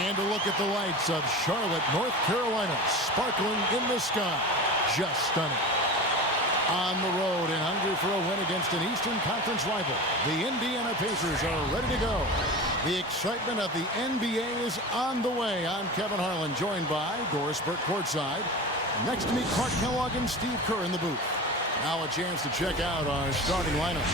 And a look at the lights of Charlotte, North Carolina, sparkling in the sky. Just stunning. On the road and hungry for a win against an Eastern Conference rival, the Indiana Pacers are ready to go. The excitement of the NBA is on the way. I'm Kevin Harlan, joined by Doris Burke courtside. Next to me, Clark Kellogg and Steve Kerr in the booth. Now a chance to check out our starting lineup.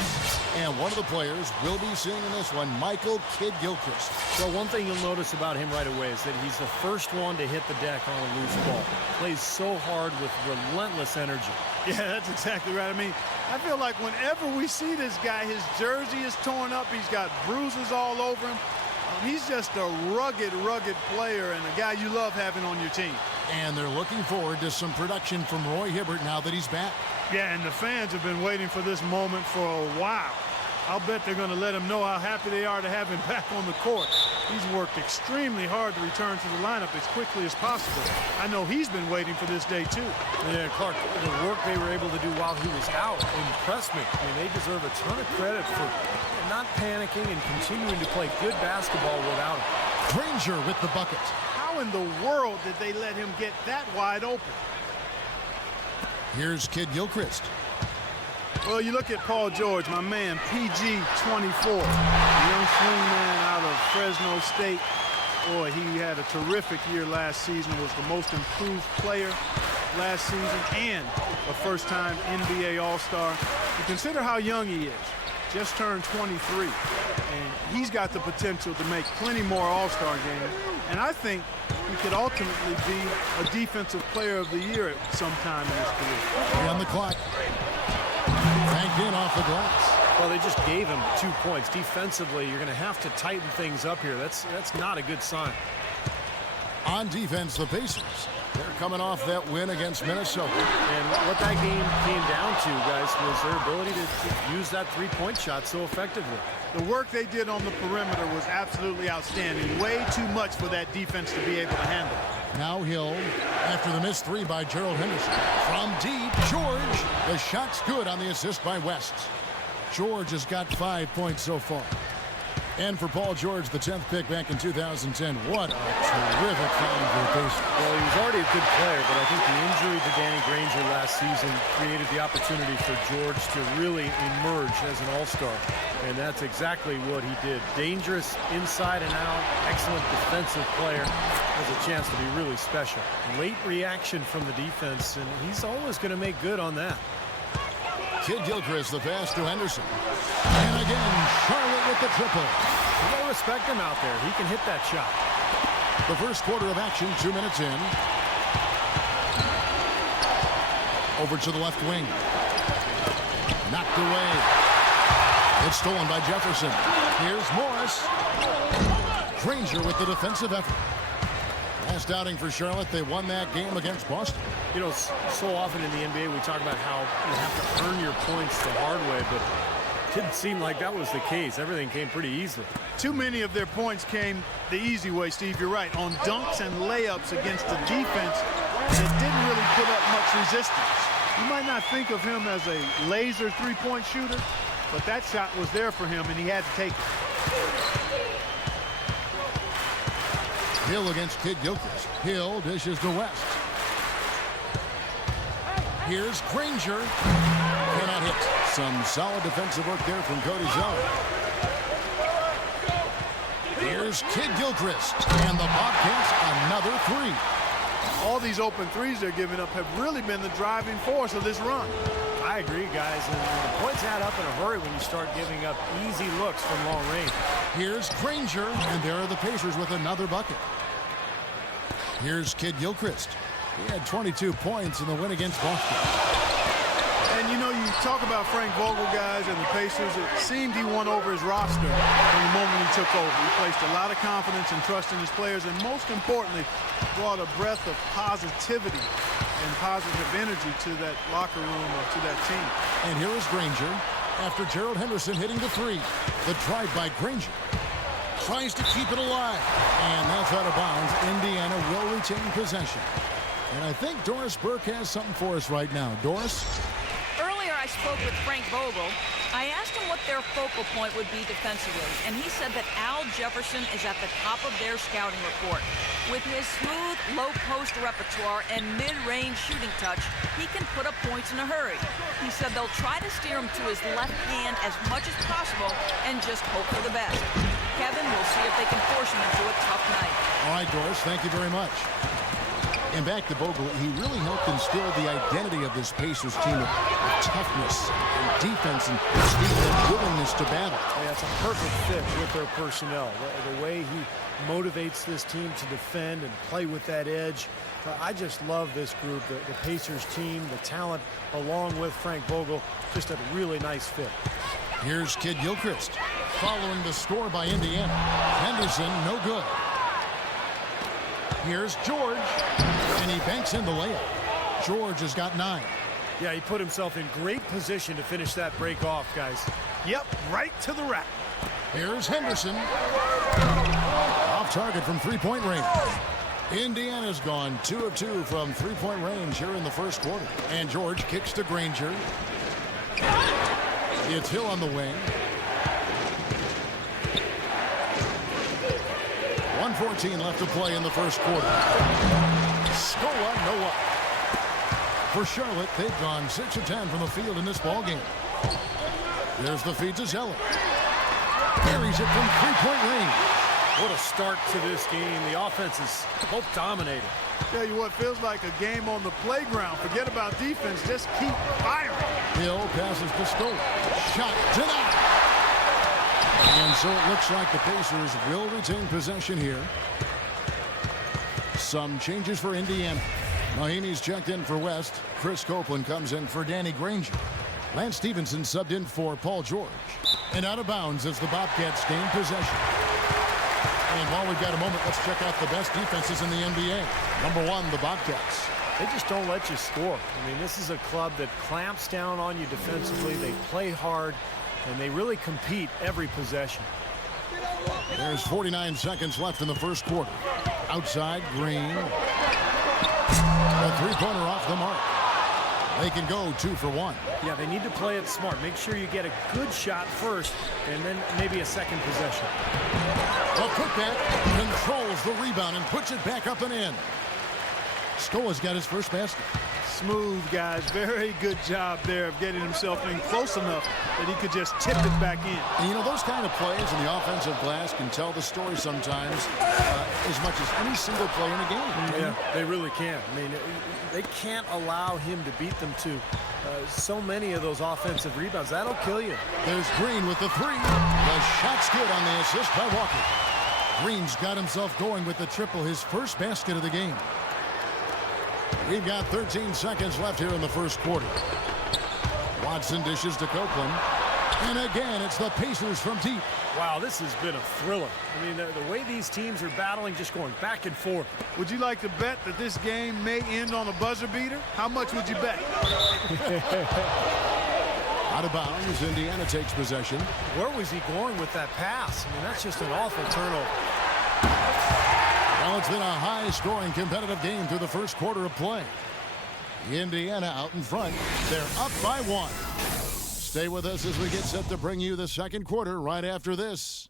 And one of the players we'll be seeing in this one, Michael Kidd-Gilchrist. Well, one thing you'll notice about him right away is that he's the first one to hit the deck on a loose ball. Plays so hard with relentless energy. Yeah, that's exactly right. I mean, I feel like whenever we see this guy, his jersey is torn up. He's got bruises all over him. He's just a rugged player and a guy you love having on your team. And they're looking forward to some production from Roy Hibbert now that he's back. Yeah, and the fans have been waiting for this moment for a while. I'll bet they're going to let him know how happy they are to have him back on the court. He's worked extremely hard to return to the lineup as quickly as possible. I know he's been waiting for this day, too. Yeah, Clark, the work they were able to do while he was out impressed me. I mean, they deserve a ton of credit for not panicking and continuing to play good basketball without him. Granger with the bucket. How in the world did they let him get that wide open? Here's Kidd-Gilchrist. Well, you look at Paul George, my man, PG-24, young swingman out of Fresno State. Boy, he had a terrific year last season, was the most improved player last season, and a first-time NBA All-Star. You consider how young he is, just turned 23, and he's got the potential to make plenty more All-Star games, and I think he could ultimately be a Defensive Player of the Year at some time in his career. On the clock. Banked in off the glass. Well, they just gave him 2 points. Defensively, you're going to have to tighten things up here. That's not a good sign. On defense, the Pacers. They're coming off that win against Minnesota. And what that game came down to, guys, was their ability to use that three-point shot so effectively. The work they did on the perimeter was absolutely outstanding. Way too much for that defense to be able to handle. Now Hill, after the missed three by Gerald Henderson. From deep, George. The shot's good on the assist by West. George has got 5 points so far. And for Paul George, the 10th pick back in 2010. What a terrific find for the Pacers. Well, he was already a good player, but I think the injury to Danny Granger last season created the opportunity for George to really emerge as an all-star. And that's exactly what he did. Dangerous inside and out, excellent defensive player. Has a chance to be really special. Late reaction from the defense, and he's always going to make good on that. Kidd-Gilchrist, the pass to Henderson. And again, Charlotte with the triple. You gotta respect him out there. He can hit that shot. The first quarter of action, 2 minutes in. Over to the left wing. Knocked away. It's stolen by Jefferson. Here's Morris. Granger with the defensive effort. Last outing for Charlotte, they won that game against Boston. You know, so often in the NBA we talk about how you have to earn your points the hard way, but it didn't seem like that was the case. Everything came pretty easily. Too many of their points came the easy way, Steve. You're right. On dunks and layups against a defense that didn't really put up much resistance. You might not think of him as a laser three-point shooter, but that shot was there for him, and he had to take it. Hill against Kidd-Gilchrist. Hill dishes to West. Here's Granger. Cannot hit. Some solid defensive work there from Cody Zeller. Here's Kidd-Gilchrist. And the Bobcats another three. All these open threes they're giving up have really been the driving force of this run. I agree, guys. And the points add up in a hurry when you start giving up easy looks from long range. Here's Granger, and there are the Pacers with another bucket. Here's Kidd-Gilchrist. He had 22 points in the win against Boston. And, you know, you talk about Frank Vogel, guys, and the Pacers. It seemed he won over his roster from the moment he took over. He placed a lot of confidence and trust in his players, and most importantly, brought a breath of positivity and positive energy to that locker room or to that team. And here is Granger after Gerald Henderson hitting the three. The drive by Granger. Tries to keep it alive. And that's out of bounds. Indiana will retain possession. And I think Doris Burke has something for us right now. Doris? Earlier I spoke with Frank Vogel I asked him what their focal point would be defensively, and he said that Al Jefferson is at the top of their scouting report. With his smooth, low-post repertoire and mid-range shooting touch, he can put up points in a hurry. He said they'll try to steer him to his left hand as much as possible and just hope for the best. Kevin, we'll see if they can force him into a tough night. All right, Doris, thank you very much. And back to Vogel, he really helped instill the identity of this Pacers team of toughness and defense and speed and willingness to battle. Yeah, it's a perfect fit with their personnel. The way he motivates this team to defend and play with that edge. I just love this group, the Pacers team, the talent, along with Frank Vogel. Just a really nice fit. Here's Kid Gilchrist following the score by Indiana. Henderson, no good. Here's George, and he banks in the layup. George has got 9. Yeah, he put himself in great position to finish that break off, guys. Yep, right to the rack. Here's Henderson. Off target from three-point range. Indiana's gone 2 of 2 from three-point range here in the first quarter. And George kicks to Granger. It's Hill on the wing. 1:14 left to play in the first quarter. Scola, no up. For Charlotte, they've gone 6 of 10 from the field in this ballgame. There's the feed to Zeller. Carries it from three-point range. What a start to this game. The offense is both dominated. Tell you what, feels like a game on the playground. Forget about defense, just keep firing. Hill passes to Scola. Shot denied. And so it looks like the Pacers will retain possession here. Some changes for Indiana. Mahinmi's checked in for West. Chris Copeland comes in for Danny Granger. Lance Stevenson subbed in for Paul George. And out of bounds as the Bobcats gain possession. And while we've got a moment, let's check out the best defenses in the NBA. Number 1, the Bobcats. They just don't let you score. I mean, this is a club that clamps down on you defensively. They play hard, and they really compete every possession. There's 49 seconds left in the first quarter. Outside, Green. A three-pointer off the mark. They can go 2 for 1. Yeah, they need to play it smart. Make sure you get a good shot first, and then maybe a second possession. The putback controls the rebound and puts it back up and in. Scola's got his first basket. Smooth, guys. Very good job there of getting himself in close enough that he could just tip it back in. And you know, those kind of plays in the offensive glass can tell the story sometimes as much as any single play in a game. Yeah, they really can. I mean, they can't allow him to beat them to so many of those offensive rebounds. That'll kill you. There's Green with the 3. The shot's good on the assist by Walker. Green's got himself going with the triple, his first basket of the game. We've got 13 seconds left here in the first quarter. Watson dishes to Copeland. And again, it's the Pacers from deep. Wow, this has been a thriller. I mean, the way these teams are battling, just going back and forth. Would you like to bet that this game may end on a buzzer beater? How much would you bet? Out of bounds, Indiana takes possession. Where was he going with that pass? I mean, that's just an awful turnover. Well, it's been a high-scoring competitive game through the first quarter of play. Indiana out in front. They're up by 1. Stay with us as we get set to bring you the second quarter right after this.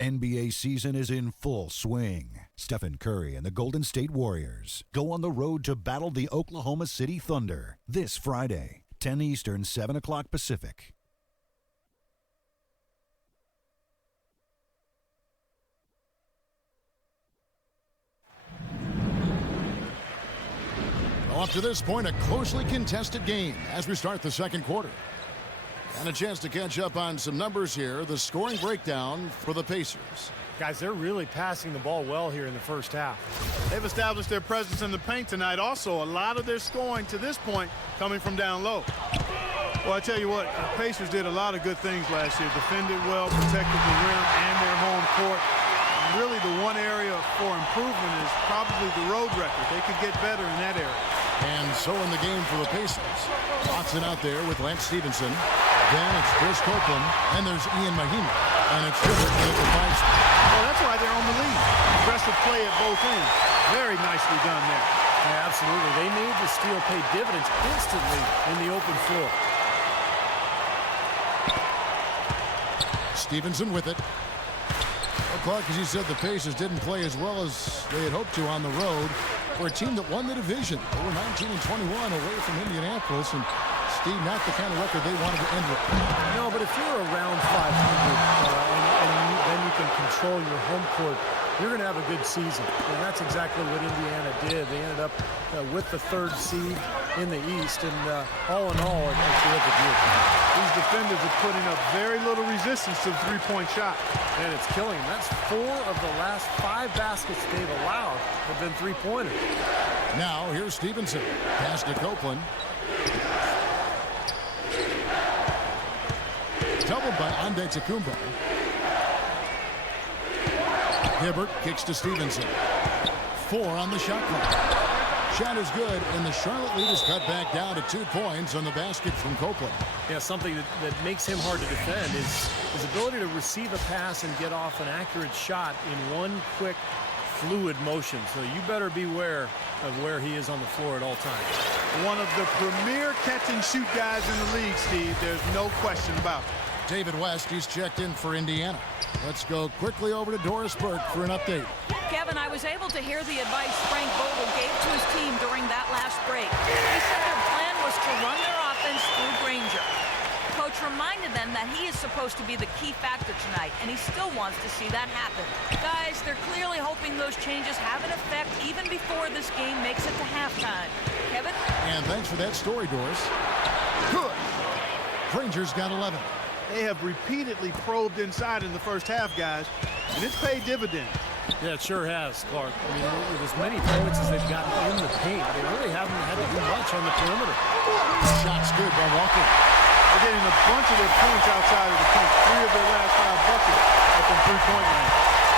NBA season is in full swing. Stephen Curry and the Golden State Warriors go on the road to battle the Oklahoma City Thunder this Friday, 10 Eastern, 7 o'clock Pacific. Well, up to this point, a closely contested game as we start the second quarter. And a chance to catch up on some numbers here. The scoring breakdown for the Pacers. Guys, they're really passing the ball well here in the first half. They've established their presence in the paint tonight. Also, a lot of their scoring to this point coming from down low. Well, I tell you what, the Pacers did a lot of good things last year. Defended well, protected the rim and their home court. And really, the one area for improvement is probably the road record. They could get better in that area. And so in the game for the Pacers. Watson out there with Lance Stevenson. Then it's Chris Copeland. And there's Ian Mahinmi. And it's River at the 5 spot. Well, that's why they're on the lead. Aggressive play at both ends. Very nicely done there. Yeah, absolutely. They made the steal pay dividends instantly in the open floor. Stevenson with it. Well, Clark, as you said, the Pacers didn't play as well as they had hoped to on the road for a team that won the division. They were 19-21 away from Indianapolis, and Steve, not the kind of record they wanted to end with. No, but if you're around 500 and then you can control your home court, you're going to have a good season. And that's exactly what Indiana did. They ended up with the 3rd seed in the East, and all in all, a terrific year. These defenders are putting up very little resistance to the three-point shot. And it's killing them. That's 4 of the last 5 baskets they've allowed have been three-pointers. Now, here's Stevenson. Pass to Copeland. Doubled by Antetokounmpo. Hibbert kicks to Stevenson. 4 on the shot clock. Shot is good, and the Charlotte lead is cut back down to 2 points on the basket from Copeland. Yeah, something that makes him hard to defend is his ability to receive a pass and get off an accurate shot in one quick, fluid motion. So you better beware of where he is on the floor at all times. One of the premier catch-and-shoot guys in the league, Steve. There's no question about it. David West, he's checked in for Indiana. Let's go quickly over to Doris Burke for an update. Kevin, I was able to hear the advice Frank Vogel gave to his team during that last break. He said their plan was to run their offense through Granger. Coach reminded them that he is supposed to be the key factor tonight, and he still wants to see that happen. Guys, they're clearly hoping those changes have an effect even before this game makes it to halftime. Kevin? And thanks for that story, Doris. Good. Granger's got 11. They have repeatedly probed inside in the first half, guys, and it's paid dividends. Yeah, it sure has, Clark. I mean, with as many points as they've gotten in the paint, they really haven't had to do much on the perimeter. Shot's good by Walker. They're getting a bunch of their points outside of the paint. 3 of their last 5 buckets are from three-point line.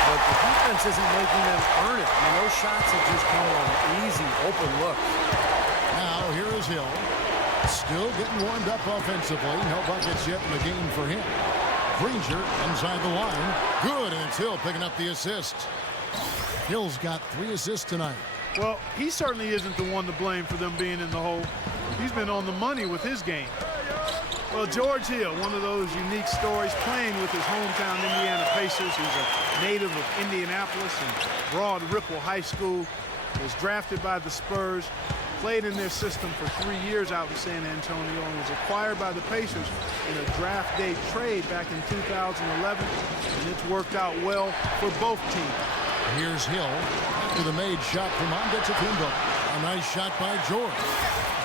But the defense isn't making them earn it. I mean, those shots have just come on easy, open look. Now, here is Hill. Still getting warmed up offensively. No buckets yet in the game for him. Granger inside the line. Good, and it's Hill picking up the assist. Hill's got 3 assists tonight. Well, he certainly isn't the one to blame for them being in the hole. He's been on the money with his game. Well, George Hill, one of those unique stories, playing with his hometown Indiana Pacers. He's a native of Indianapolis and Broad Ripple High School. Was drafted by the Spurs. Played in their system for 3 years out in San Antonio and was acquired by the Pacers in a draft day trade back in 2011. And it's worked out well for both teams. Here's Hill after the made shot from Antetokounmpo. A nice shot by George.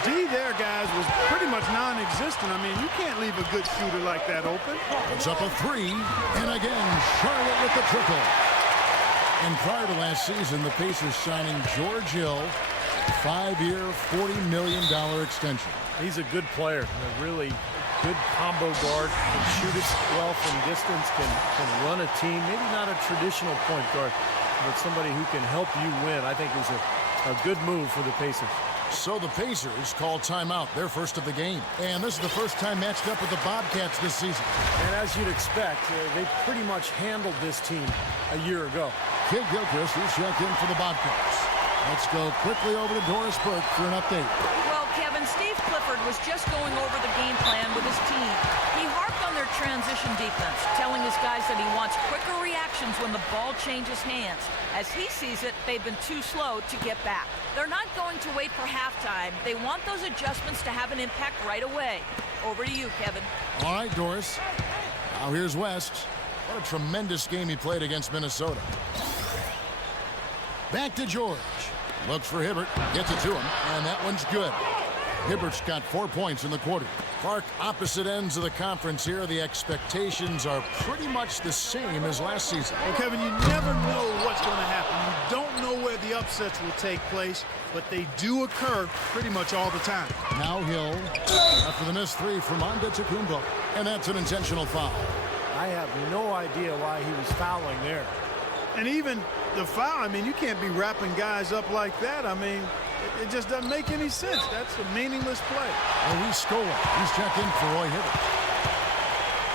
D there, guys, was pretty much non-existent. I mean, you can't leave a good shooter like that open. It's up a 3, and again, Charlotte with the triple. And prior to last season, the Pacers signing George Hill, 5-year, $40 million extension. He's a good player, a really good combo guard, can shoot it well from distance, can run a team. Maybe not a traditional point guard, but somebody who can help you win. I think it was a good move for the Pacers. So the Pacers call timeout, their first of the game. And this is the first time matched up with the Bobcats this season. And as you'd expect, they pretty much handled this team a year ago. Kid Gilchrist is checked in for the Bobcats. Let's go quickly over to Doris Burke for an update. Well, Kevin, Steve Clifford was just going over the game plan with his team. He harped on their transition defense, telling his guys that he wants quicker reactions when the ball changes hands. As he sees it, they've been too slow to get back. They're not going to wait for halftime. They want those adjustments to have an impact right away. Over to you, Kevin. All right, Doris. Now here's West. What a tremendous game he played against Minnesota. Back to George. Looks for Hibbert. Gets it to him. And that one's good. Hibbert's got 4 points in the quarter. Clark, opposite ends of the conference here. The expectations are pretty much the same as last season. Well, Kevin, you never know what's going to happen. You don't know where the upsets will take place, but they do occur pretty much all the time. Now Hill after the missed 3 from Antetokounmpo. And that's an intentional foul. I have no idea why he was fouling there. And even the foul, I mean, you can't be wrapping guys up like that. I mean, it just doesn't make any sense. That's a meaningless play. Luis Scola, he's checked in for Roy Hibbert.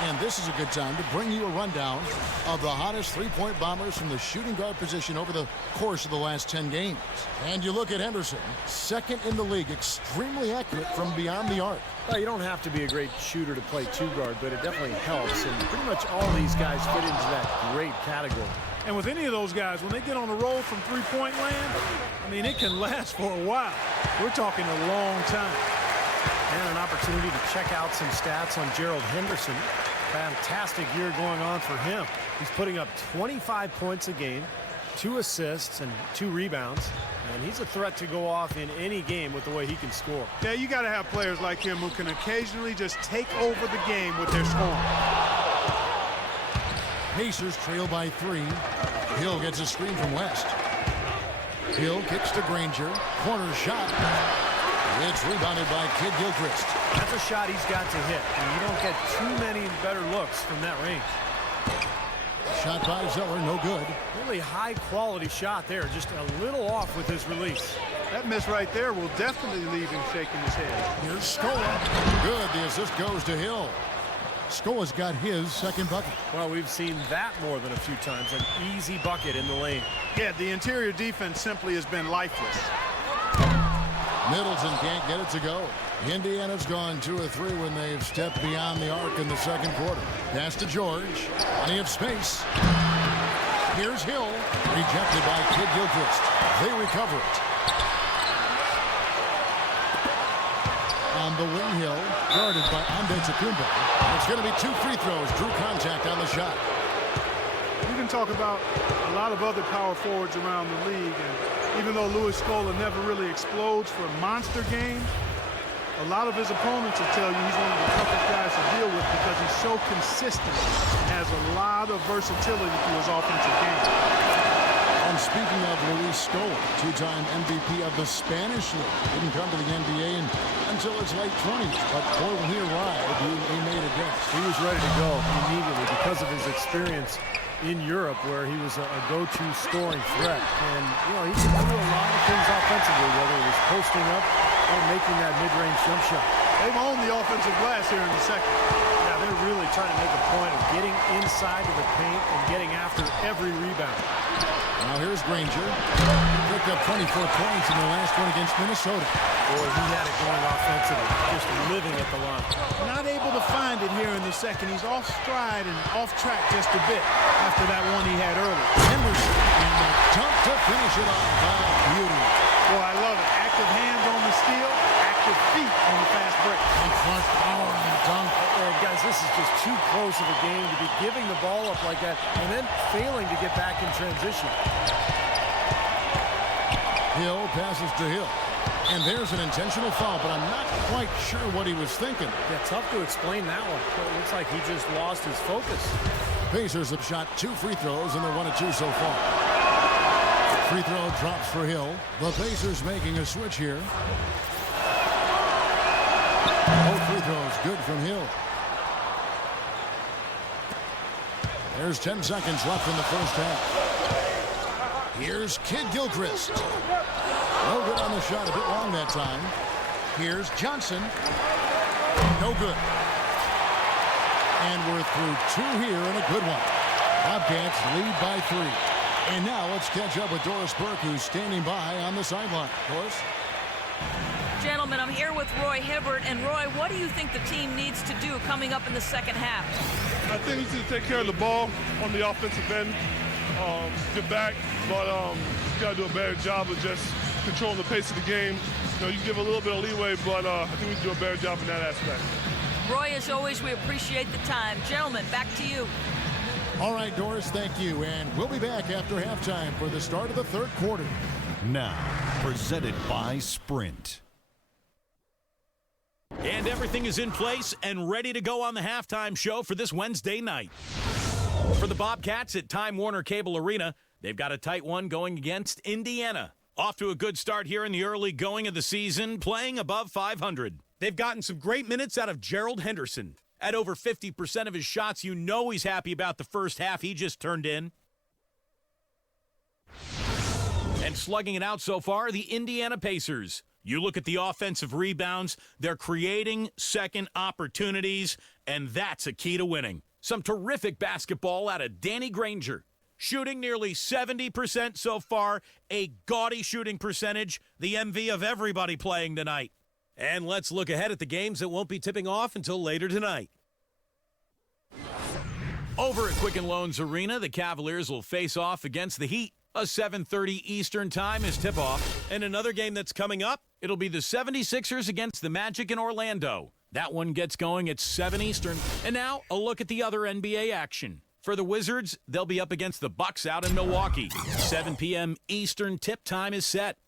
And this is a good time to bring you a rundown of the hottest three-point bombers from the shooting guard position over the course of the last 10 games. And you look at Henderson, second in the league, extremely accurate from beyond the arc. Well, you don't have to be a great shooter to play two guard, but it definitely helps. And pretty much all these guys fit into that great category. And with any of those guys, when they get on the roll from three-point land, I mean, it can last for a while. We're talking a long time. And an opportunity to check out some stats on Gerald Henderson. Fantastic year going on for him. He's putting up 25 points a game, 2 assists, and 2 rebounds. And he's a threat to go off in any game with the way he can score. Yeah, you got to have players like him who can occasionally just take over the game with their scoring. Pacers trail by 3. Hill gets a screen from West. Hill kicks to Granger. Corner shot. It's rebounded by Kid Gilchrist. That's a shot he's got to hit, and you don't get too many better looks from that range. Shot by Zeller, no good. Really high-quality shot there, just a little off with his release. That miss right there will definitely leave him shaking his head. Here's Scola. Good, the assist goes to Hill. Scola's got his second bucket. Well, we've seen that more than a few times, an easy bucket in the lane. Yeah, the interior defense simply has been lifeless. Middleton can't get it to go. Indiana's gone 2 of 3 when they've stepped beyond the arc in the second quarter. Pass to George. Plenty of space. Here's Hill. Rejected by Kid Gilchrist. They recover it. On the wing, Hill. Guarded by Antetokounmpo. It's going to be 2 free throws. Drew contact on the shot. You can talk about a lot of other power forwards around the league, and even though Louis Scola never really explodes for monster games, a lot of his opponents will tell you he's one of the toughest guys to deal with because he's so consistent and has a lot of versatility to his offensive game. And speaking of Luis Scola, 2-time MVP of the Spanish League, didn't come to the NBA until his late 20s, but boy, when he arrived, he made a dent. He was ready to go immediately because of his experience in Europe, where he was a go-to scoring threat. And, you know, he can do a lot of things offensively, whether it was posting up or making that mid-range jump shot. They've owned the offensive glass here in the second. Yeah, they're really trying to make a point of getting inside of the paint and getting after every rebound. Now here's Granger. Picked up 24 points in the last one against Minnesota. Boy, he had it going offensively, just living at the line. Not able to find it here in the second. He's off stride and off track just a bit after that one he had earlier. Henderson and the dunk to finish it off. Beauty. Boy, I love it. Active hands on the steal, active feet on the fast break. And front power on the dunk. Guys, this is just too close of a game to be giving the ball up like that and then failing to get back in transition. Hill passes to Hill. And there's an intentional foul, but I'm not quite sure what he was thinking. Yeah, tough to explain that one. It looks like he just lost his focus. Pacers have shot 2 free throws, and they're 1 of 2 so far. Free throw drops for Hill. The Pacers making a switch here. Both free throws good from Hill. There's 10 seconds left in the first half. Here's Kid Gilchrist. No good on the shot, a bit long that time. Here's Johnson. No good. And we're through 2 here and a good one. Bobcats lead by 3. And now let's catch up with Doris Burke, who's standing by on the sideline. Doris? Gentlemen, I'm here with Roy Hibbert. And Roy, what do you think the team needs to do coming up in the second half? I think we need to take care of the ball on the offensive end, get back, but we got to do a better job of just controlling the pace of the game. You know, you give a little bit of leeway, but I think we can do a better job in that aspect. Roy, as always, we appreciate the time. Gentlemen, back to you. All right, Doris, thank you. And we'll be back after halftime for the start of the third quarter. Now, presented by Sprint. And everything is in place and ready to go on the halftime show for this Wednesday night. For the Bobcats at Time Warner Cable Arena, they've got a tight one going against Indiana. Off to a good start here in the early going of the season, playing above 500. They've gotten some great minutes out of Gerald Henderson. At over 50% of his shots, you know he's happy about the first half he just turned in. And slugging it out so far, the Indiana Pacers. You look at the offensive rebounds, they're creating second opportunities, and that's a key to winning. Some terrific basketball out of Danny Granger. Shooting nearly 70% so far, a gaudy shooting percentage, the MV of everybody playing tonight. And let's look ahead at the games that won't be tipping off until later tonight. Over at Quicken Loans Arena, the Cavaliers will face off against the Heat. A 7:30 Eastern time is tip-off. And another game that's coming up, it'll be the 76ers against the Magic in Orlando. That one gets going at 7 Eastern. And now, a look at the other NBA action. For the Wizards, they'll be up against the Bucks out in Milwaukee. 7 p.m. Eastern tip time is set.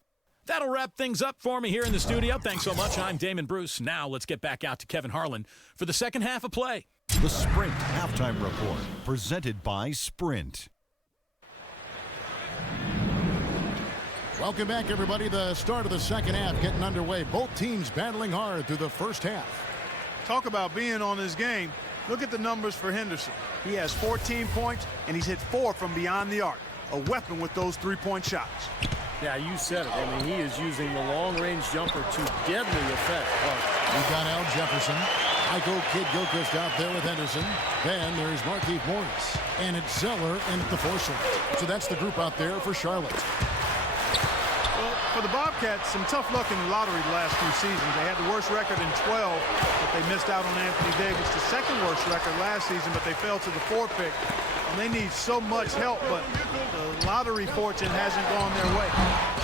That'll wrap things up for me here in the studio. Thanks so much. I'm Damon Bruce. Now let's get back out to Kevin Harlan for the second half of play. The Sprint Halftime Report, presented by Sprint. Welcome back, everybody. The start of the second half getting underway. Both teams battling hard through the first half. Talk about being on his game. Look at the numbers for Henderson. He has 14 points, and he's hit 4 from beyond the arc. A weapon with those three-point shots. Yeah, you said it. I mean, he is using the long-range jumper to deadly effect. We've got Al Jefferson. Michael Kidd-Gilchrist out there with Henderson. Then there's Markieff Morris. And it's Zeller in at the 4 slot. So that's the group out there for Charlotte. Well, for the Bobcats, some tough luck in the lottery the last few seasons. They had the worst record in 12, but they missed out on Anthony Davis. The second worst record last season, but they fell to the 4 pick. And they need so much help, but the lottery fortune hasn't gone their way.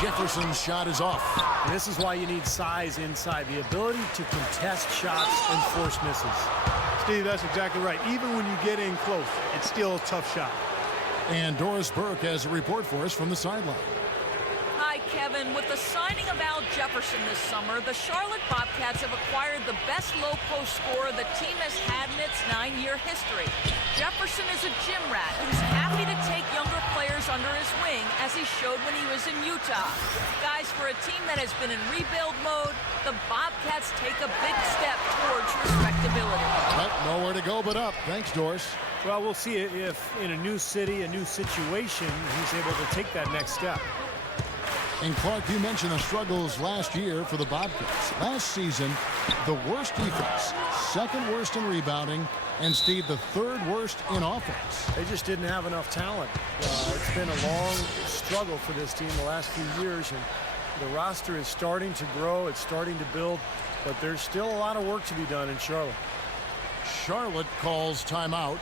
Jefferson's shot is off. And this is why you need size inside, the ability to contest shots and force misses. Steve, that's exactly right. Even when you get in close, it's still a tough shot. And Doris Burke has a report for us from the sideline. Hi, Kevin. With the signing of Al Jefferson this summer, the Charlotte Bobcats have acquired the best low-post scorer the team has had in its 9-year history. Jefferson is a gym rat who's happy to take younger players under his wing, as he showed when he was in Utah. Guys, for a team that has been in rebuild mode, the Bobcats take a big step towards respectability. But nowhere to go but up. Thanks, Doris. Well, we'll see if in a new city, a new situation, he's able to take that next step. And Clark, you mentioned the struggles last year for the Bobcats. Last season, the worst defense, second worst in rebounding, and Steve, the third worst in offense. They just didn't have enough talent. It's been a long struggle for this team the last few years, and the roster is starting to grow. It's starting to build, but there's still a lot of work to be done in Charlotte. Charlotte calls timeout.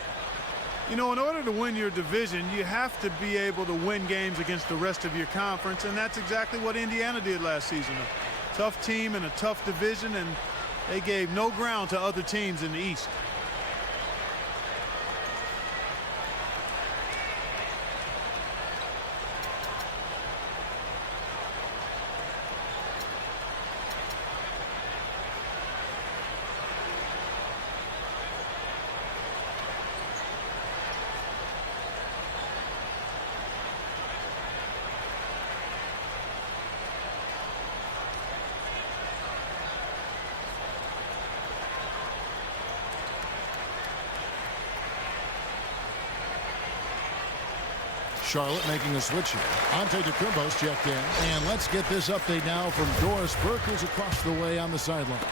You know, in order to win your division, you have to be able to win games against the rest of your conference, and that's exactly what Indiana did last season. A tough team in a tough division, and they gave no ground to other teams in the East. Charlotte making a switch here. Ante DeCumbos checked in. And let's get this update now from Doris Burke, who's across the way on the sideline.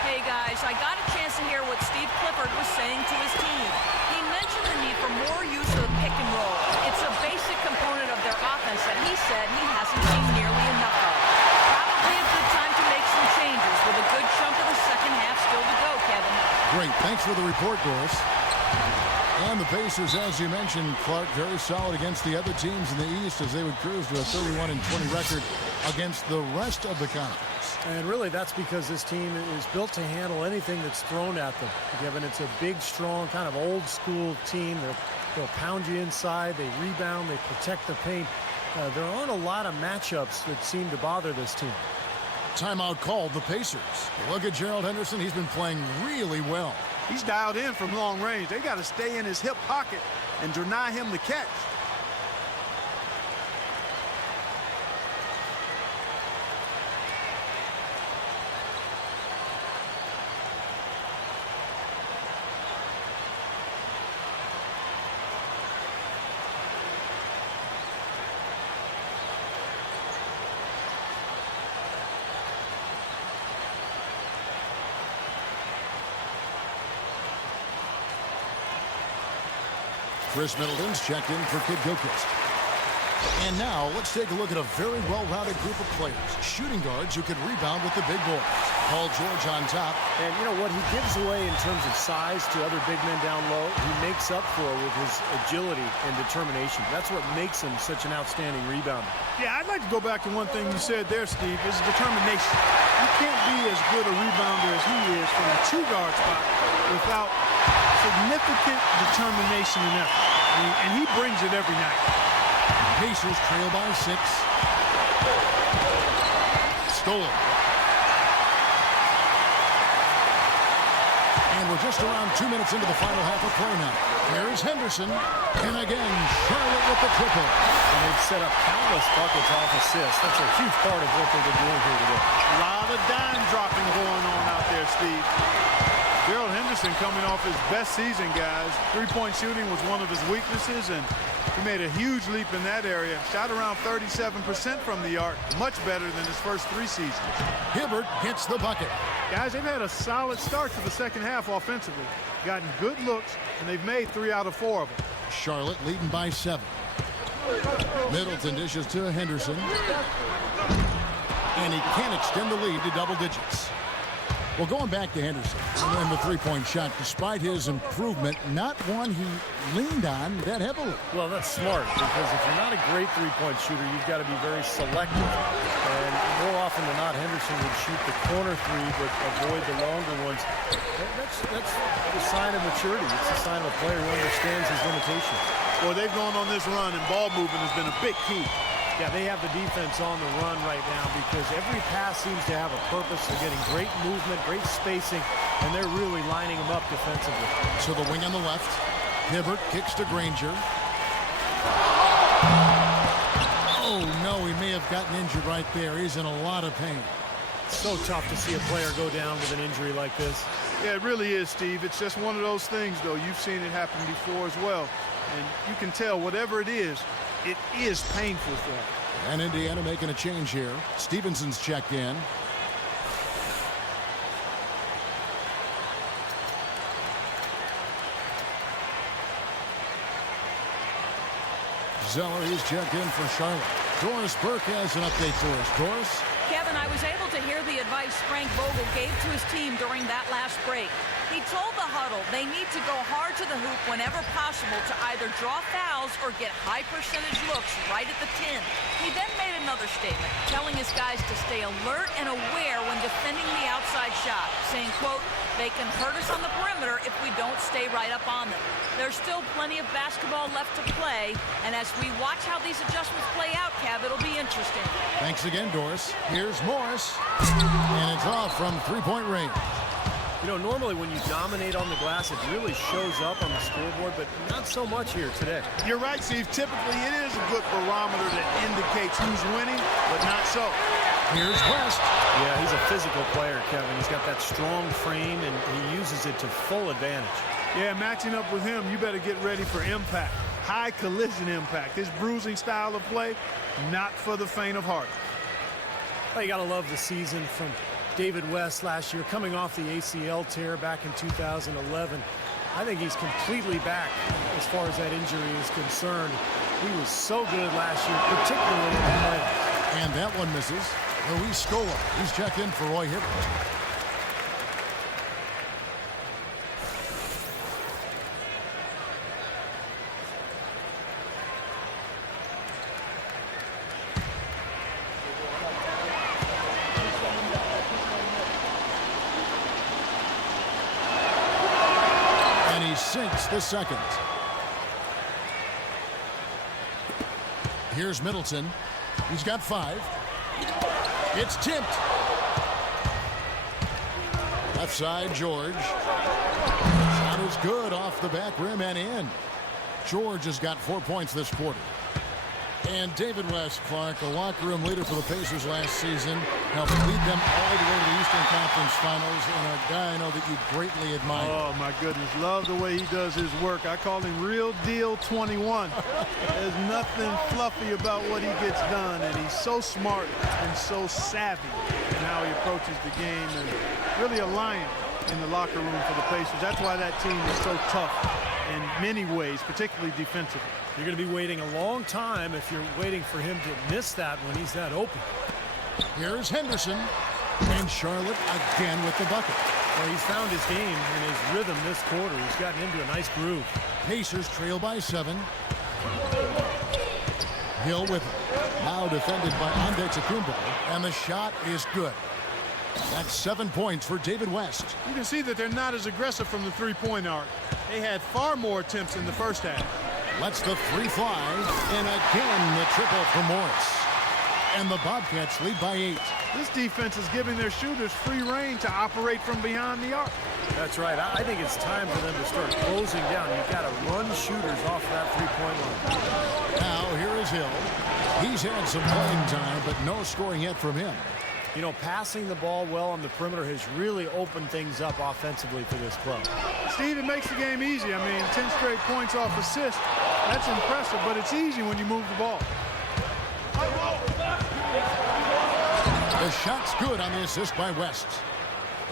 Hey, guys, I got a chance to hear what Steve Clifford was saying to his team. He mentioned the need for more use of the pick and roll. It's a basic component of their offense that he said he hasn't seen nearly enough of. Probably a good time to make some changes with a good chunk of the second half still to go, Kevin. Great. Thanks for the report, Doris. And the Pacers, as you mentioned, Clark, very solid against the other teams in the East as they would cruise to a 31-20 record against the rest of the conference. And really, that's because this team is built to handle anything that's thrown at them. Kevin, it's a big, strong, kind of old-school team. They'll pound you inside. They rebound. They protect the paint. There aren't a lot of matchups that seem to bother this team. Timeout called the Pacers. Look at Gerald Henderson. He's been playing really well. He's dialed in from long range. They got to stay in his hip pocket and deny him the catch. Chris Middleton's checked in for Kid Gilchrist. And now let's take a look at a very well-rounded group of players. Shooting guards who can rebound with the big boys. Paul George on top. And you know what he gives away in terms of size to other big men down low, he makes up for with his agility and determination. That's what makes him such an outstanding rebounder. Yeah, I'd like to go back to one thing you said there, Steve, is determination. You can't be as good a rebounder as he is from a two-guard spot without significant determination and effort. And he brings it every night. Pacers trail by 6. Stolen. And we're just around 2 minutes into the final half of play now. Here's Henderson. And again, Charlotte with the triple. And they've set up countless buckets off assists. That's a huge part of what they've been doing here today. A lot of dime dropping going on out there, Steve. Gerald Henderson coming off his best season, guys. Three-point shooting was one of his weaknesses, and he made a huge leap in that area. Shot around 37% from the arc. Much better than his first 3 seasons. Hibbert gets the bucket. Guys, they've had a solid start to the second half offensively. Gotten good looks, and they've made 3 out of 4 of them. Charlotte leading by 7. Middleton dishes to Henderson. And he can't extend the lead to double digits. Well, going back to Henderson and the three-point shot, despite his improvement, not one he leaned on that heavily. Well, that's smart, because if you're not a great three-point shooter, you've got to be very selective. And more often than not, Henderson would shoot the corner three but avoid the longer ones. That's a sign of maturity. It's a sign of a player who understands his limitations. Well, they've gone on this run, and ball movement has been a big key. Yeah, they have the defense on the run right now because every pass seems to have a purpose. They're getting great movement, great spacing, and they're really lining them up defensively. So the wing on the left. Hibbert kicks to Granger. Oh, no, he may have gotten injured right there. He's in a lot of pain. So tough to see a player go down with an injury like this. Yeah, it really is, Steve. It's just one of those things, though. You've seen it happen before as well. And you can tell whatever it is painful for him. And Indiana making a change here. Stevenson's checked in. Zeller, he's checked in for Charlotte. Doris Burke has an update for us. Doris? Kevin, I was able to hear the advice Frank Vogel gave to his team during that last break. He told the huddle they need to go hard to the hoop whenever possible to either draw fouls or get high percentage looks right at the 10. He then made another statement, telling his guys to stay alert and aware when defending the outside shot, saying, quote, they can hurt us on the perimeter if we don't stay right up on them. There's still plenty of basketball left to play, and as we watch how these adjustments play out, Kev, it'll be interesting. Thanks again, Doris. Here's Morris, and it's off from three-point range. You know, normally when you dominate on the glass, it really shows up on the scoreboard, but not so much here today. You're right, Steve. Typically, it is a good barometer that indicates who's winning, but not so. Here's West. Yeah, he's a physical player, Kevin. He's got that strong frame, and he uses it to full advantage. Yeah, matching up with him, you better get ready for impact. High collision impact. His bruising style of play, not for the faint of heart. Well, you got to love the season from David West last year, coming off the ACL tear back in 2011. I think he's completely back as far as that injury is concerned. He was so good last year, particularly in the playoffs. And that one misses. Luis Scola, he's checked in for Roy Hibbert. Sinks the second. Here's Middleton. He's got 5. It's tipped. Left side, George. Shot is good off the back rim and in. George has got 4 points this quarter. And David West, Clark, a locker room leader for the Pacers last season, helped lead them all the way to the Eastern Conference Finals, and a guy I know that you greatly admire. Oh, my goodness. Love the way he does his work. I call him Real Deal 21. There's nothing fluffy about what he gets done, and he's so smart and so savvy in how he approaches the game, and really a lion in the locker room for the Pacers. That's why that team is so tough in many ways, particularly defensively. You're going to be waiting a long time if you're waiting for him to miss that when he's that open. Here's Henderson. And Charlotte again with the bucket. Well, he's found his game and his rhythm this quarter. He's gotten into a nice groove. Pacers trail by 7. Hill with it. Now defended by Antetokounmpo. And the shot is good. That's 7 points for David West. You can see that they're not as aggressive from the three-point arc. They had far more attempts in the first half. Lets the three fly. And again the triple for Morris. And the Bobcats lead by 8. This defense is giving their shooters free rein to operate from behind the arc. That's right. I think it's time for them to start closing down. You've got to run shooters off that three-point line. Now here is Hill. He's had some playing time, but no scoring yet from him. You know, passing the ball well on the perimeter has really opened things up offensively for this club. Steve, it makes the game easy. I mean, 10 straight points off assist. That's impressive, but it's easy when you move the ball. The shot's good on the assist by West.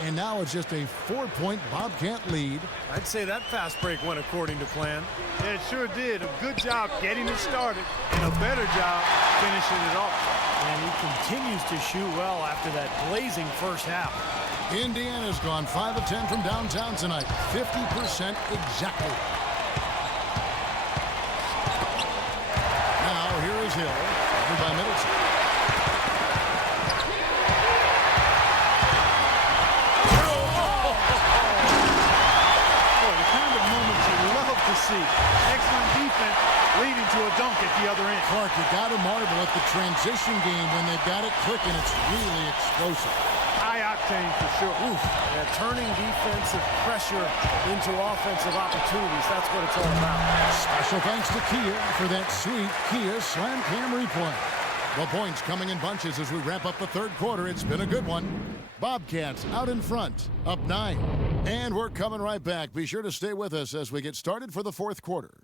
And now it's just a 4-point Bobcat lead. I'd say that fast break went according to plan. Yeah, it sure did. A good job getting it started and a better job finishing it off. And he continues to shoot well after that blazing first half. Indiana's gone 5 of 10 from downtown tonight. 50% exactly. Now here is Hill. Covered by Middleton. See. Excellent defense leading to a dunk at the other end. Clark, you got to marvel at the transition game when they've got it clicking. It's really explosive. High octane for sure. Oof. Yeah, turning defensive pressure into offensive opportunities. That's what it's all about. Special thanks to Kia for that sweet Kia Slam Cam replay. The points coming in bunches as we wrap up the third quarter. It's been a good one. Bobcats out in front, up 9. And we're coming right back. Be sure to stay with us as we get started for the fourth quarter.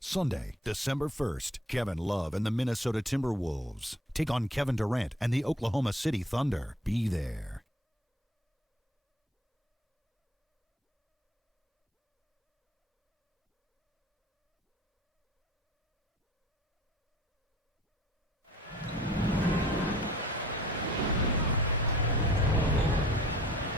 Sunday, December 1st, Kevin Love and the Minnesota Timberwolves take on Kevin Durant and the Oklahoma City Thunder. Be there.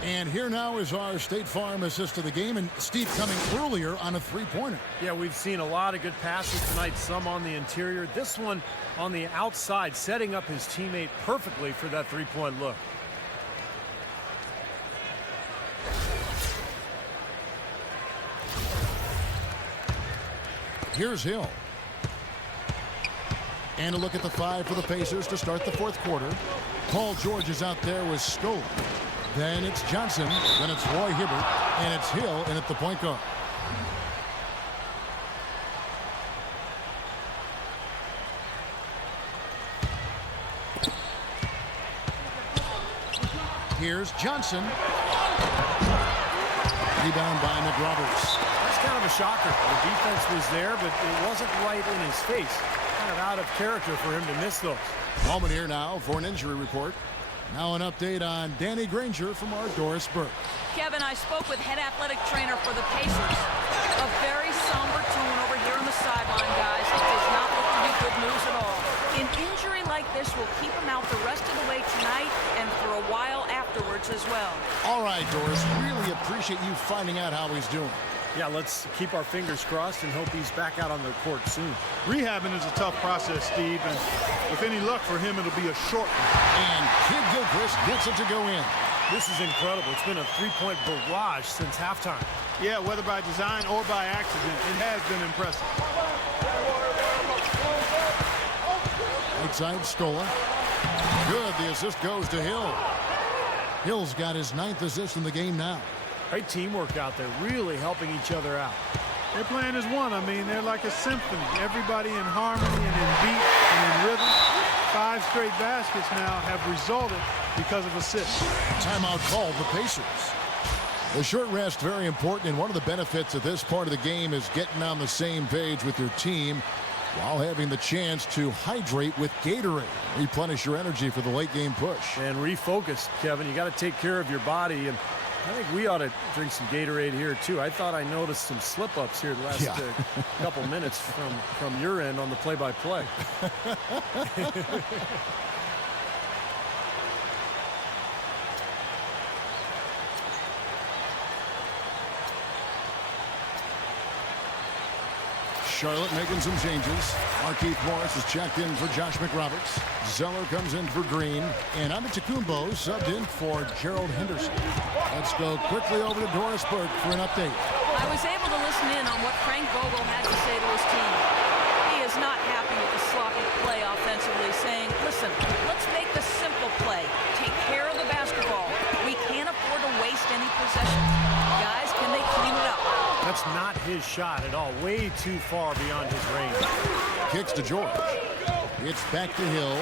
And here now is our State Farm assist to the game, and Steve coming earlier on a three-pointer. Yeah, we've seen a lot of good passes tonight, some on the interior. This one on the outside, setting up his teammate perfectly for that three-point look. Here's Hill. And a look at the 5 for the Pacers to start the fourth quarter. Paul George is out there with Scola. Then it's Johnson, then it's Roy Hibbert, and it's Hill in at the point guard. Here's Johnson. Rebound by McRoberts. That's kind of a shocker. The defense was there, but it wasn't right in his face. Kind of out of character for him to miss those. Moment here now for an injury report. Now an update on Danny Granger from our Doris Burke. Kevin, I spoke with head athletic trainer for the Pacers. A very somber tone over here on the sideline, guys. It does not look to be good news at all. An injury like this will keep him out the rest of the way tonight and for a while afterwards as well. All right, Doris, really appreciate you finding out how he's doing. Yeah, let's keep our fingers crossed and hope he's back out on the court soon. Rehabbing is a tough process, Steve, and with any luck for him, it'll be a short one. And Kid Gilchrist gets it to go in. This is incredible. It's been a three-point barrage since halftime. Yeah, whether by design or by accident, it has been impressive. Right side, Scola. Good, the assist goes to Hill. Hill's got his 9th assist in the game now. Great teamwork out there, really helping each other out. They're playing as one. I mean, they're like a symphony. Everybody in harmony and in beat and in rhythm. 5 straight baskets now have resulted because of assists. Timeout called the Pacers. The short rest, very important, and one of the benefits of this part of the game is getting on the same page with your team while having the chance to hydrate with Gatorade. Replenish your energy for the late game push. And refocus, Kevin. You got to take care of your body, and I think we ought to drink some Gatorade here, too. I thought I noticed some slip-ups here the last couple minutes from your end on the play-by-play. Charlotte making some changes. Markieff Morris is checked in for Josh McRoberts. Zeller comes in for Green. And Antetokounmpo subbed in for Gerald Henderson. Let's go quickly over to Doris Burke for an update. I was able to listen in on what Frank Vogel had to say to his team. He is not happy with the sloppy play offensively, saying, listen, let's make the simple play. Take care of the basketball. We can't afford to waste any possessions. Guys, can they clean it up? That's not his shot at all. Way too far beyond his range. Kicks to George. It's back to Hill.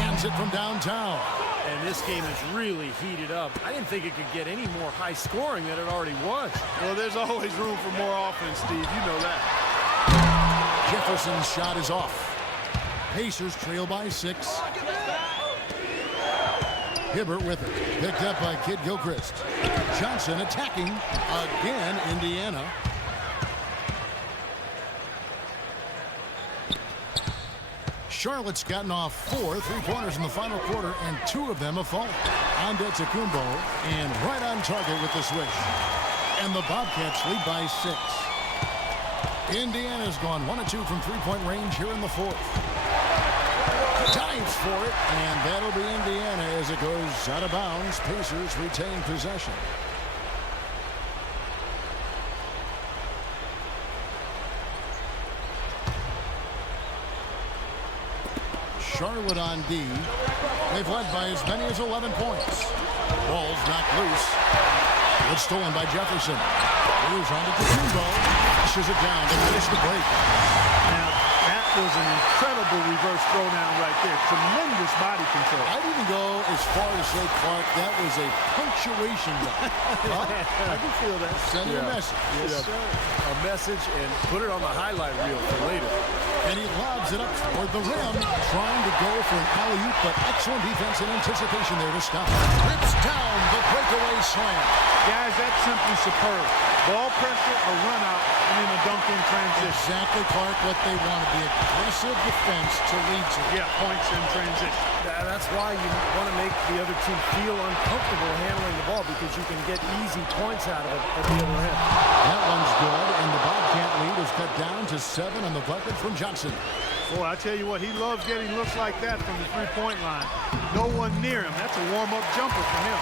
Hands it from downtown. And this game is really heated up. I didn't think it could get any more high scoring than it already was. Well, there's always room for more offense, Steve. You know that. Jefferson's shot is off. Pacers trail by 6. Hibbert with it. Picked up by Kid Gilchrist. Johnson attacking again, Indiana. Charlotte's gotten off 4 3-pointers in the final quarter, and 2 of them have fallen. Antetokounmpo, and right on target with the swish. And the Bobcats lead by 6. Indiana's gone 1 of 2 from 3-point range here in the 4th. Dives for it, and that'll be Indiana as it goes out of bounds. Pacers retain possession. Charlotte on D. They've led by as many as 11 points. Ball's knocked loose. It's stolen by Jefferson. Moves on to Tacumbo. Pushes it down to finish the break. Now, that was an incredible reverse throwdown right there. Tremendous body control. I'd even go as far as say, Clark, that was a punctuation dunk. I can feel that. Sending a message. Yes, a message and put it on the highlight reel for later. And he lobs it up toward the rim, trying to go for an alley-oop, but excellent defense and anticipation there to stop. Rips down the breakaway slam. Guys, that's simply superb. Ball pressure, a run out, and then a dunk in transition. Exactly, Clark, what they want. The aggressive defense to lead to. Yeah, points in transition. That's why you want to make the other team feel uncomfortable handling the ball, because you can get easy points out of it at the other end. That one's good, and the Bobcat lead is cut down to 7 on the bucket from Johnson. Boy, I tell you what, he loves getting looks like that from the three-point line. No one near him. That's a warm-up jumper for him.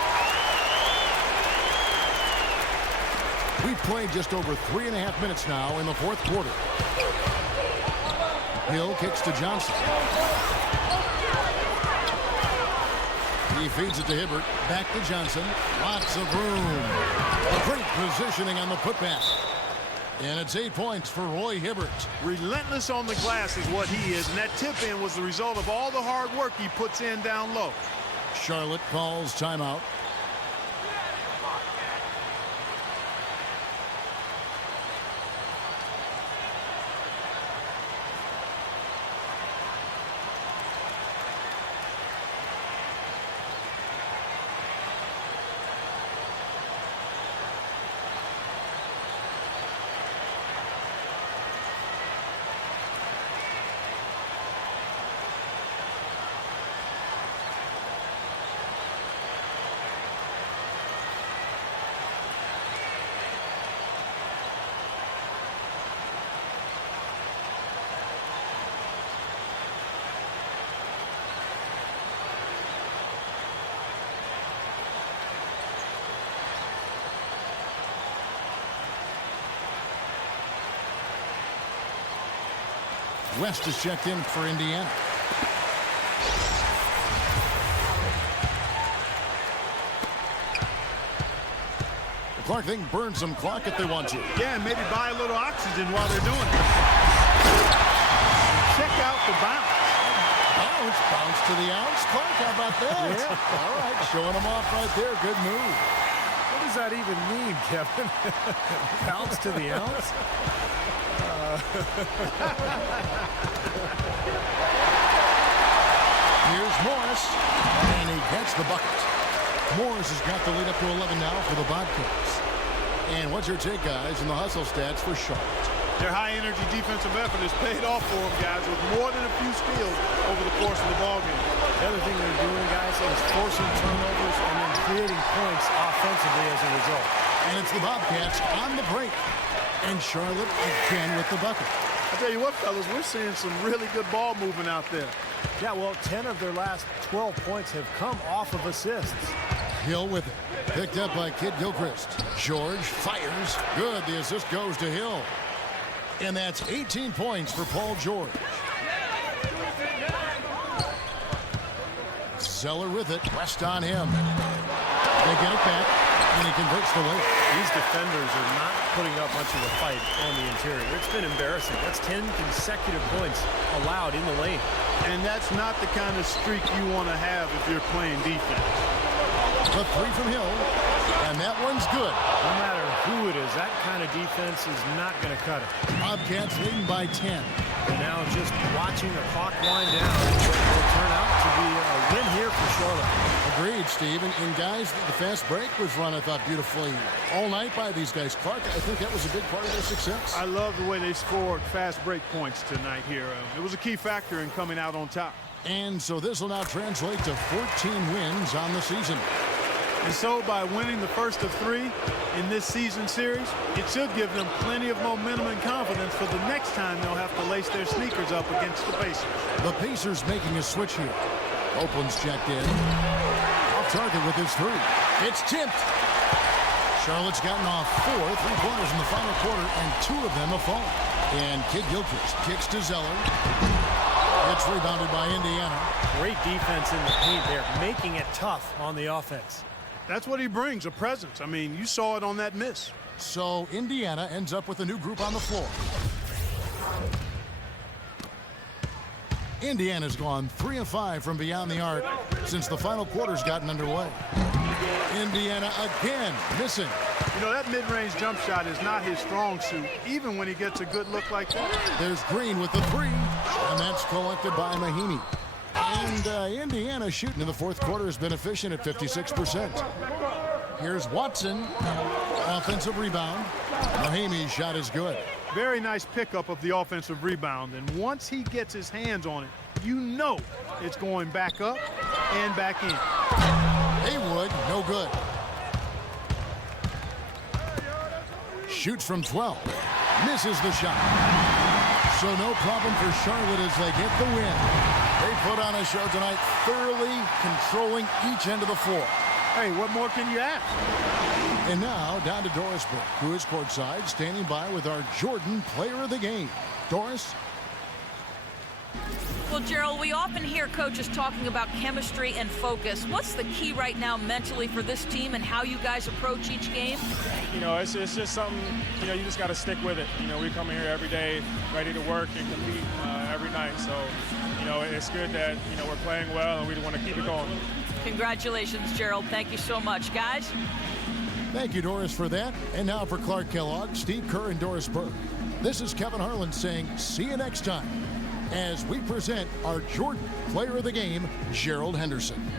We've played just over 3.5 minutes now in the 4th quarter. Hill kicks to Johnson. He feeds it to Hibbert. Back to Johnson. Lots of room. Great positioning on the putback. And it's 8 points for Roy Hibbert. Relentless on the glass is what he is, and that tip-in was the result of all the hard work he puts in down low. Charlotte calls timeout. West is checked in for Indiana. Clark, they can burn some clock if they want to. Yeah, and maybe buy a little oxygen while they're doing it. Check out the bounce. Bounce to the ounce. Clark, how about that? Yeah. All right, showing them off right there. Good move. What does that even mean, Kevin? Bounce to the ounce? Here's Morris, and he gets the bucket. Morris has got the lead up to 11 now for the Bobcats. And what's your take, guys, in the hustle stats for Charlotte? Their high-energy defensive effort has paid off for them, guys, with more than a few steals over the course of the ballgame. The other thing they're doing, guys, is forcing turnovers and then creating points offensively as a result. And it's the Bobcats on the break. And Charlotte again with the bucket. I tell you what, fellas, we're seeing some really good ball movement out there. Yeah, well, 10 of their last 12 points have come off of assists. Hill with it. Picked up by Kid Gilchrist. George fires. Good. The assist goes to Hill. And that's 18 points for Paul George. Zeller with it. West on him. They get it back, and he converts the lane. These defenders are not putting up much of a fight on the interior. It's been embarrassing. That's 10 consecutive points allowed in the lane. And that's not the kind of streak you want to have if you're playing defense. The three from Hill, and that one's good. No matter who it is, that kind of defense is not going to cut it. Bobcats leading by 10. And now just watching the clock wind down, it will turn out to be a win here for Charlotte. Agreed, Steve. And guys, the fast break was run, I thought, beautifully all night by these guys. Clark, I think that was a big part of their success. I love the way they scored fast break points tonight here. It was a key factor in coming out on top. And so this will now translate to 14 wins on the season. And so by winning the first of 3 in this season series, it should give them plenty of momentum and confidence for the next time they'll have to lace their sneakers up against the Pacers. The Pacers making a switch here. Copeland's checked in. Off target with his 3. It's tipped. Charlotte's gotten off 4 3-pointers in the final quarter, and 2 of them have fallen. And Kid Gilchrist kicks to Zeller. It's rebounded by Indiana. Great defense in the paint there, making it tough on the offense. That's what he brings, a presence. I mean, you saw it on that miss. So Indiana ends up with a new group on the floor. Indiana's gone 3 of 5 from beyond the arc since the final quarter's gotten underway. Indiana again missing. You know, that mid-range jump shot is not his strong suit, even when he gets a good look like that. There's Green with the 3, and that's collected by Mahinmi. And Indiana shooting in the fourth quarter has been efficient at 56%. Here's Watson. Offensive rebound. Mahinmi's shot is good. Very nice pickup of the offensive rebound. And once he gets his hands on it, you know it's going back up and back in. Haywood, no good. Shoots from 12. Misses the shot. So no problem for Charlotte as they get the win. They put on a show tonight, thoroughly controlling each end of the floor. Hey, what more can you ask? And now down to Doris Burke, who is courtside, standing by with our Jordan Player of the Game. Doris? Well, Gerald, we often hear coaches talking about chemistry and focus. What's the key right now mentally for this team and how you guys approach each game? You know, it's just something, you know, you just got to stick with it. You know, we come here every day ready to work and compete every night. So, you know, it's good that, you know, we're playing well and we want to keep it going. Congratulations, Gerald. Thank you so much, guys. Thank you, Doris, for that. And now for Clark Kellogg, Steve Kerr, and Doris Burke. This is Kevin Harlan saying see you next time as we present our Jordan Player of the Game, Gerald Henderson.